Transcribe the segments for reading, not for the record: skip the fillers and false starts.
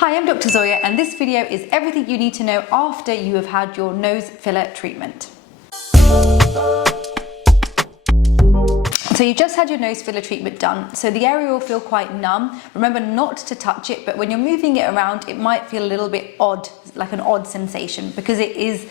Hi, I'm Dr. Zoya, and this video is everything you need to know after you have had your nose filler treatment. So you just had your nose filler treatment done, so the area will feel quite numb. Remember not to touch it, but when you're moving it around, it might feel a little bit odd, like an odd sensation, because it is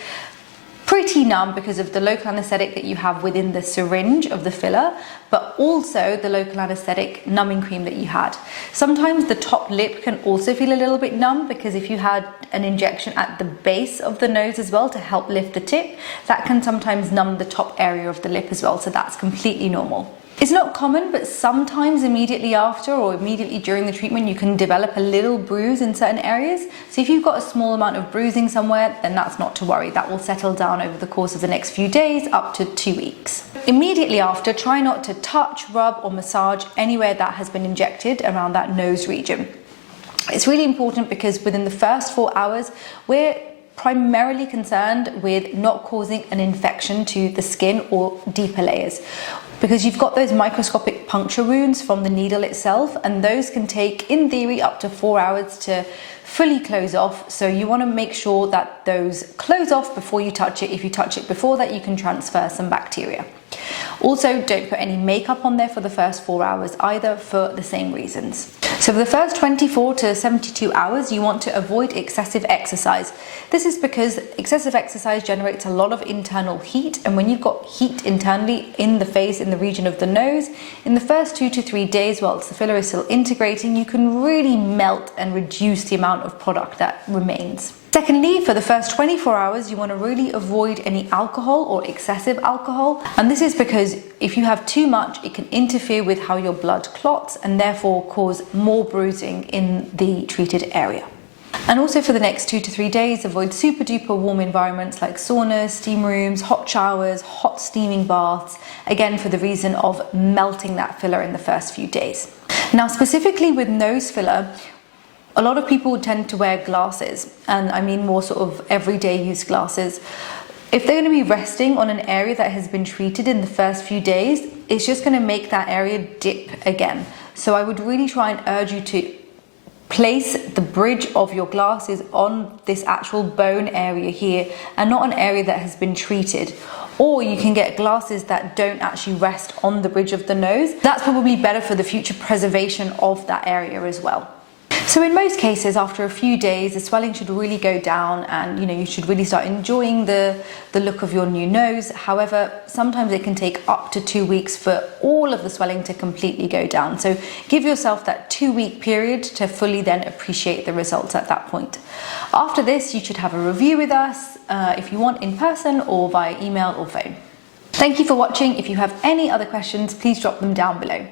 pretty numb because of the local anesthetic that you have within the syringe of the filler, but also the local anesthetic numbing cream that you had. Sometimes the top lip can also feel a little bit numb because if you had an injection at the base of the nose as well to help lift the tip, that can sometimes numb the top area of the lip as well, so that's completely normal. It's not common, but sometimes immediately after or immediately during the treatment you can develop a little bruise in certain areas. So if you've got a small amount of bruising somewhere, then that's not to worry. That will settle down over the course of the next few days, up to 2 weeks. Immediately after, try not to touch, rub or massage anywhere that has been injected around that nose region. It's really important because within the first 4 hours, we're primarily concerned with not causing an infection to the skin or deeper layers, because you've got those microscopic puncture wounds from the needle itself, and those can take, in theory, up to 4 hours to fully close off. So you want to make sure that those close off before you touch it. If you touch it before that, you can transfer some bacteria. Also, don't put any makeup on there for the first 4 hours either, for the same reasons. So for the first 24 to 72 hours, you want to avoid excessive exercise. This is because excessive exercise generates a lot of internal heat, and when you've got heat internally in the face, in the region of the nose, in the first 2 to 3 days whilst the filler is still integrating, you can really melt and reduce the amount of product that remains. Secondly, for the first 24 hours, you want to really avoid any alcohol or excessive alcohol. And this is because if you have too much, it can interfere with how your blood clots and therefore cause more bruising in the treated area. And also for the next 2 to 3 days, avoid super duper warm environments like saunas, steam rooms, hot showers, hot steaming baths, again for the reason of melting that filler in the first few days. Now, specifically with nose filler, a lot of people tend to wear glasses, and I mean more sort of everyday use glasses. If they're going to be resting on an area that has been treated in the first few days, it's just going to make that area dip again. So I would really try and urge you to place the bridge of your glasses on this actual bone area here and not an area that has been treated. Or you can get glasses that don't actually rest on the bridge of the nose. That's probably better for the future preservation of that area as well. So in most cases, after a few days, the swelling should really go down and you should really start enjoying the look of your new nose. However, sometimes it can take up to 2 weeks for all of the swelling to completely go down. So give yourself that 2-week period to fully then appreciate the results at that point. After this, you should have a review with us if you want, in person or via email or phone. Thank you for watching. If you have any other questions, please drop them down below.